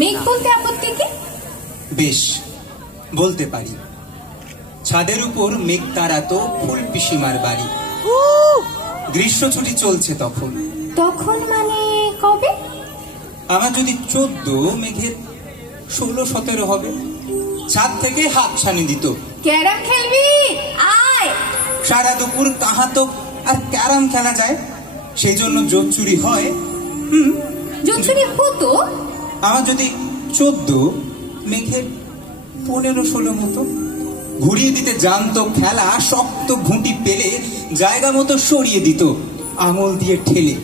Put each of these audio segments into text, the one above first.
মেঘ বলতে আপত্তি কি? বেশ, বলতে পারি। ছাদের উপর মেঘ তাড়াতো ফুল পিসিমার বাড়ি। গ্রীষ্ম ছুটি চলছে তখন। তখন মানে কবে? আমার যদি 14 মেঘের 16-17 হবে। ছাদ থেকে হাত ছানি দিত। ক্যারাম খেলবি? আয়। সারা দুপুর কাহাতো আর ক্যারাম খেলা যায়, সেই জন্য জোর চুরি হয়। জোর চুরি হতো? আমার যদি 14 মেঘের 15-16 মতো। ঘুরিয়ে দিতে জানতো খেলা, শক্ত ঘুঁটি পেলে জায়গা মতো সরিয়ে দিত আঙুল দিয়ে ঠেলে।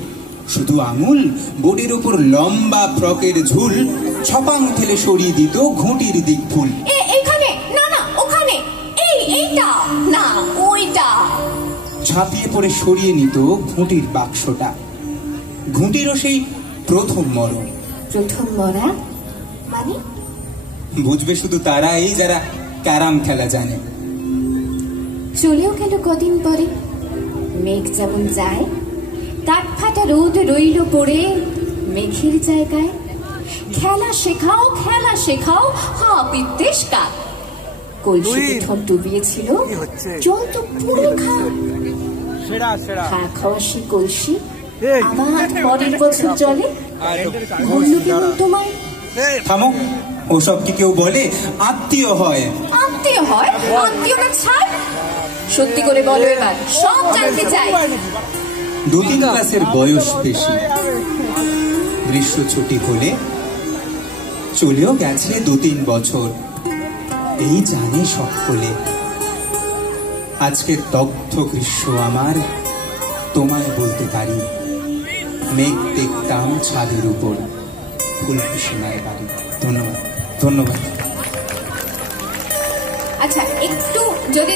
শুধু আঙুল, বোর্ডের ওপর লম্বা ফ্রকের ঝুল ছপাং ঠেলে সরিয়ে দিত ঘুঁটির দিক ভুল। এখানে না, না ওখানে, এইটা না ওইটা। ঝাঁপিয়ে পড়ে সরিয়ে নিত ঘুঁটির বাক্সটা। ঘুঁটিরও সেই প্রথম মরণ। প্রথম মরা মানে? বুঝবে শুধু তারাই যারা ক্যারাম খেলা জানে। চলেও গেল কদিন পরে। মেঘ যেমন যায়, কাঠ ফাটা রোদ রইল পড়ে মেঘের জায়গায়। খেলা শেখাও, খেলা শেখাও, হা বিদ্বেষ কাক। কলসিতে ঠোঁট ডুবিয়েছিল, চলতো পুরো খা। খা খাওয়া সে কলসি আবার পরের বছর চলে। বললো কেমন তোমায়? থামো, ওসব কি কেউ বলে আত্মীয় হয়? আত্মীয় হয়? আত্মীয় না ছাড়। সত্যি করে বলো এবার, সব জানতে চাই। 2-3 ক্লাসের বয়স বেশি। গ্রীষ্ম ছুটি হলে চলেও গেছে 2-3 বছর। এই জানে সকলে। আজকে দগ্ধ গ্রীষ্ম আমার, তোমায় বলতে পারি। মেঘ দেখতাম ছাদের উপর, ফুল পিসিমার বাড়ি। ধন্যবাদ, ধন্যবাদ। আচ্ছা, একটু যদি